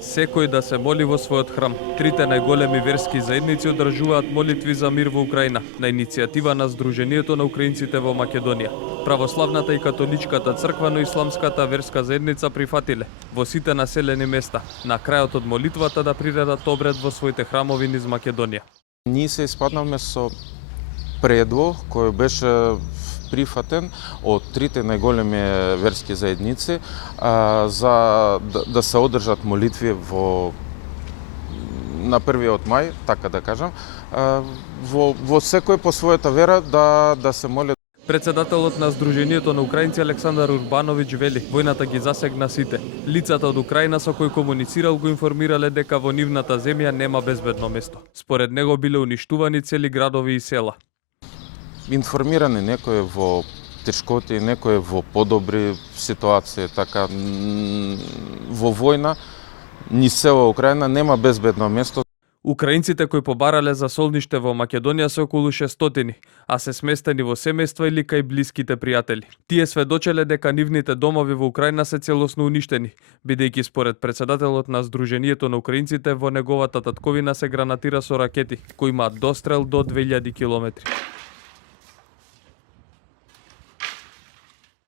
Секој да се моли во својот храм. Трите најголеми верски заедници одржуваат молитви за мир во Украина на иницијатива на Сдруженијето на украинците во Македонија. Православната и католичката црква, но исламската верска заедница прифатиле во сите населени места на крајот од молитвата да приредат обред во своите храмови низ Македонија. Ние се испаднавме со предлог кој беше прифатен од трите најголеми верски заедници за да се одржат молитви на 1 мај, така да кажам, во секој по својата вера да се моли. Председателот на Сдруженијето на украинци Александар Урбановиќ вели, војната ги засегна сите. Лицата од Украина со кои комуницирал го информирале дека во нивната земја нема безбедно место. Според него биле уништувани цели градови и села. Информирани некои во тешкоти, некои во подобри ситуации, така во војна низ села Украина нема безбедно место. Украинците кои побарале за солниште во Македонија се околу 600, а се сместени во семејства или кај блиските пријатели. Тие сведочеле дека нивните домови во Украина се целосно уништени, бидејќи според председателот на Сдруженијето на украинците во неговата татковина се гранатира со ракети кои имаат дострел до 2000 километри.